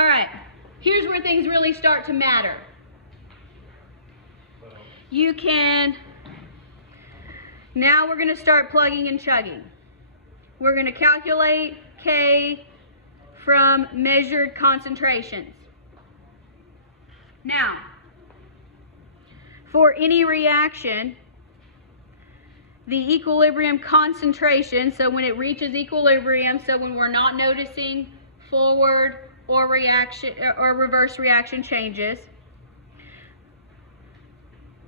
All right, here's where things really start to matter. You can, now we're going to start plugging and chugging. We're going to calculate K from measured concentrations. Now, for any reaction, the equilibrium concentration, so when it reaches equilibrium, so when we're not noticing forward or reaction or reverse reaction changes,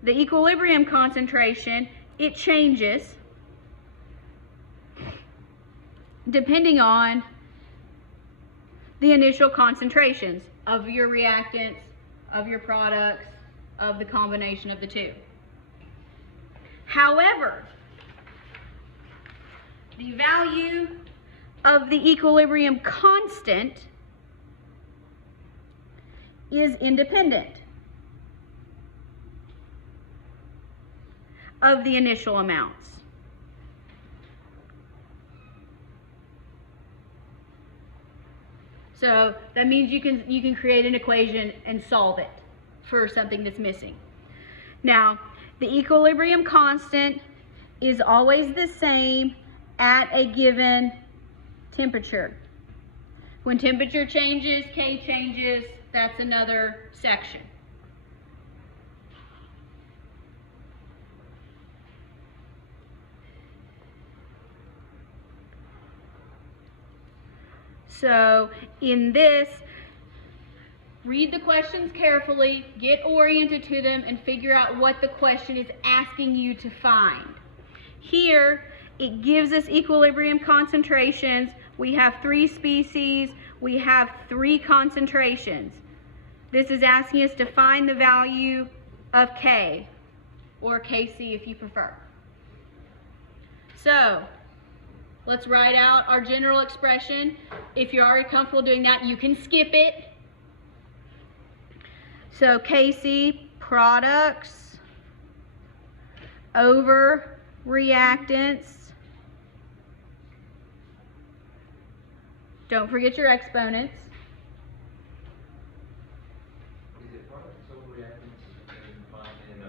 the equilibrium concentration, it changes depending on the initial concentrations of your reactants, of your products, of the combination of the two. However, the value of the equilibrium constant is independent of the initial amounts. So that means you can create an equation and solve it for something that's missing. Now, the equilibrium constant is always the same at a given temperature. When temperature changes, K changes, that's another section. So in this, read the questions carefully, get oriented to them, and figure out what the question is asking you to find. Here, it gives us equilibrium concentrations. We have 3 species. We have 3 concentrations. This is asking us to find the value of K, or Kc if you prefer. So, let's write out our general expression. If you're already comfortable doing that, you can skip it. So Kc, products over reactants. Don't forget your exponents. Is it products over reactants in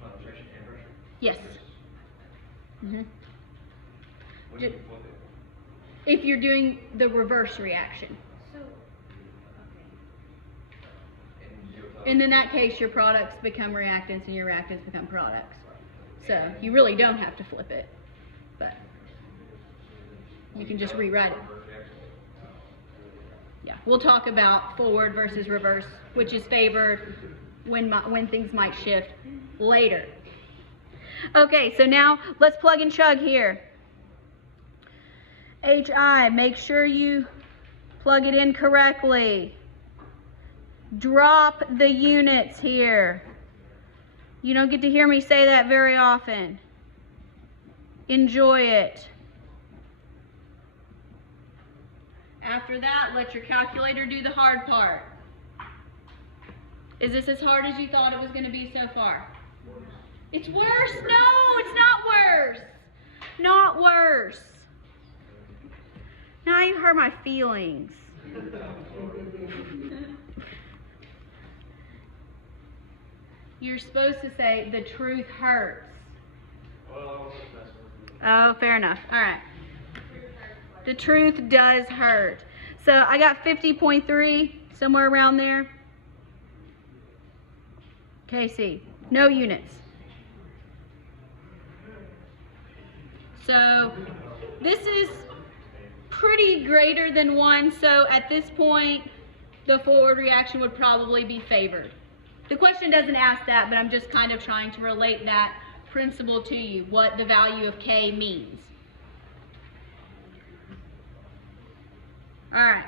concentration and pressure? Yes. When do you flip it? If you're doing the reverse reaction. And in that case, your products become reactants and your reactants become products. So you really don't have to flip it, but you can just rewrite it. Yeah, we'll talk about forward versus reverse, which is favored when things might shift later. Okay, so now let's plug and chug here. HI, make sure you plug it in correctly. Drop the units here. You don't get to hear me say that very often. Enjoy it. After that, let your calculator do the hard part. Is this as hard as you thought it was going to be so far? It's worse? No, it's not worse. Not worse. Now you hurt my feelings. You're supposed to say, the truth hurts. Oh, fair enough. All right. The truth does hurt. So I got 50.3, somewhere around there. Kc, no units. So this is pretty greater than 1, so at this point, the forward reaction would probably be favored. The question doesn't ask that, but I'm just kind of trying to relate that principle to you, what the value of K means. All right.